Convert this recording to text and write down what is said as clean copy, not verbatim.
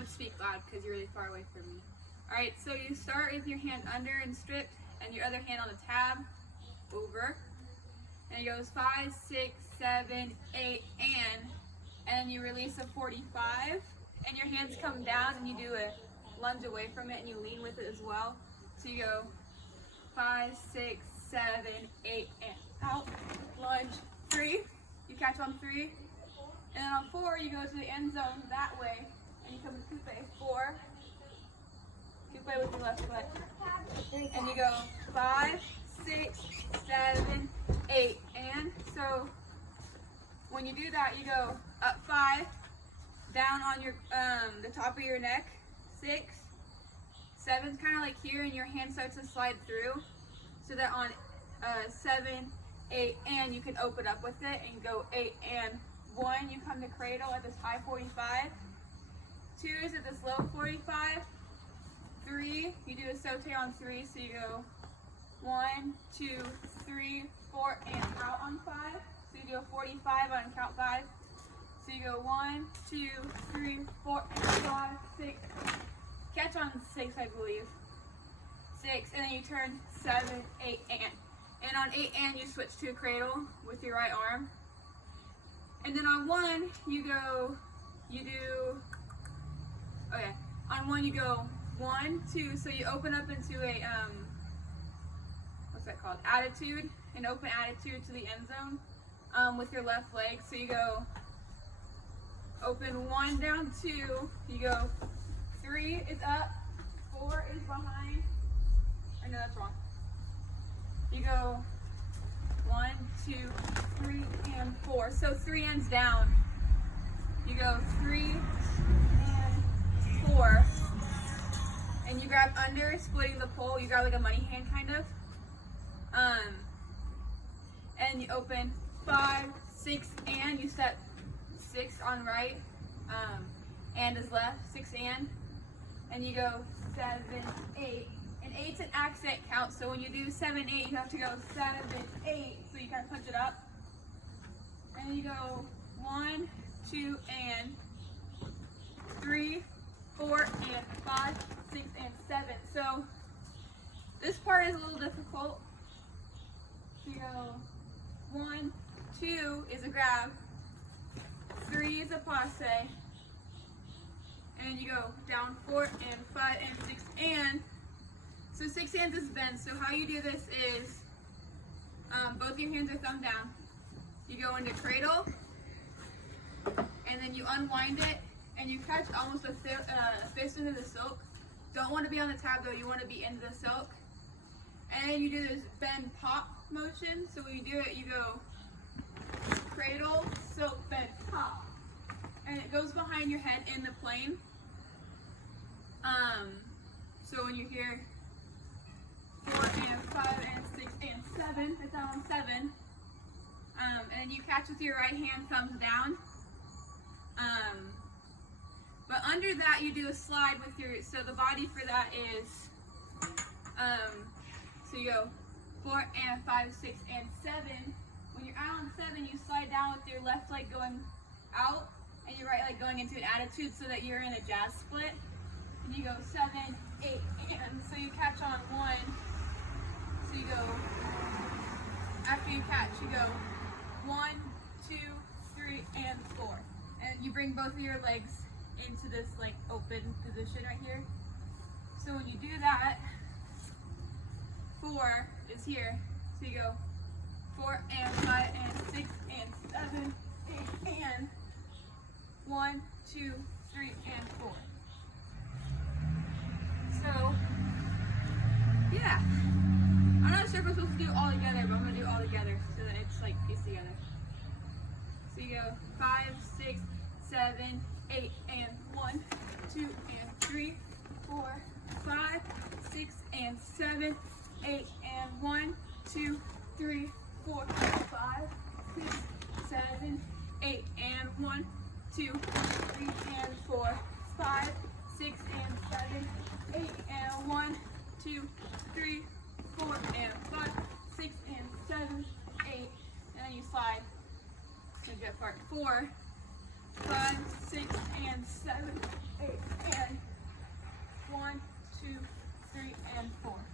gonna speak loud because you're really far away from me. All right, so you start with your hand under and stripped, and your other hand on the tab, over, and it goes 5, 6, 7, 8, and then you release a 45, and your hands come down, and you do a lunge away from it, and you lean with it as well. So you go 5, 6, 7, 8, and out, lunge, 3, you catch on 3, and then on 4, you go to the end zone that way, and you come to coupe, 4, coupe with your left foot, and you go 5, 6, 7, 8, and so when you do that, you go up 5, down on your the top of your neck, 6, 7's kind of like here, and your hand starts to slide through, so that on 7, 8, and you can open up with it, and you go 8 and 1, you come to cradle at this high 45, 2 is at this low 45, 3, you do a saute on 3, so you go 1, 2, 3, 4, and out on 5. So you do a 45 on count 5. So you go 1, 2, 3, 4, and 5, 6. Catch on 6, I believe. 6, and then you turn 7, 8, and on 8 and you switch to a cradle with your right arm. And then on 1 you go, on 1 you go 1, 2, so you open up into a what's that called? Attitude, an open attitude to the end zone with your left leg. So you go open 1 down 2, you go 3 is up, 4 is behind. I know that's wrong. You go 1, 2, 3, and 4. So 3 ends down. You go 3 and 4. And you grab under, splitting the pole. You grab like a money hand kind of. And you open 5, 6, and you step 6 on right, and is left, 6 and you go 7, 8, and 8's an accent count, so when you do 7, 8, you have to go 7, 8, so you kind of punch it up, and you go 1, 2, and 3, 4, and 5, 6, and 7. So this part is a little difficult. You go 1, 2 is a grab, 3 is a passe, and you go down 4 and 5 and 6 and. So 6 hands is bend. So how you do this is both your hands are thumb down. You go into cradle, and then you unwind it, and you catch almost a fist into the silk. Don't want to be on the tab though, you want to be into the silk. And then you do this bend pop motion. So when you do it, you go cradle, silk, bend, pop. And it goes behind your head in the plane. So when you hear 4 and 5 and 6 and 7, it's on 7. And you catch with your right hand, thumbs down. But under that, you do a slide with your, so the body for that is, so you go 4 and 5, 6 and 7. When you're out on 7, you slide down with your left leg going out and your right leg going into an attitude so that you're in a jazz split. And you go 7, 8, and so you catch on 1. So you go, after you catch, you go 1, 2, 3, and 4. And you bring both of your legs into this like open position right here. So when you do that, 4 is here. So you go 4 and 5 and 6 and 7, 8, and 1, 2, 3, and 4. So, yeah. I'm not sure if I'm supposed to do it all together, but I'm going to do it all together so that it's like pieced together. So you go 5, 6, 7, 8, and 1, 2, and 3, 4, 5, 6, and 7, 8, and 1, 2, 3, 4, 5, 6, 7, 8, and 1, 2, 3, and 4, 5, 6, and 7, 8, and 1, 2, 3, 4, and 5, 6, and 7, 8, and then you slide to get part 4, 5, 6, and 7, 8, and 4.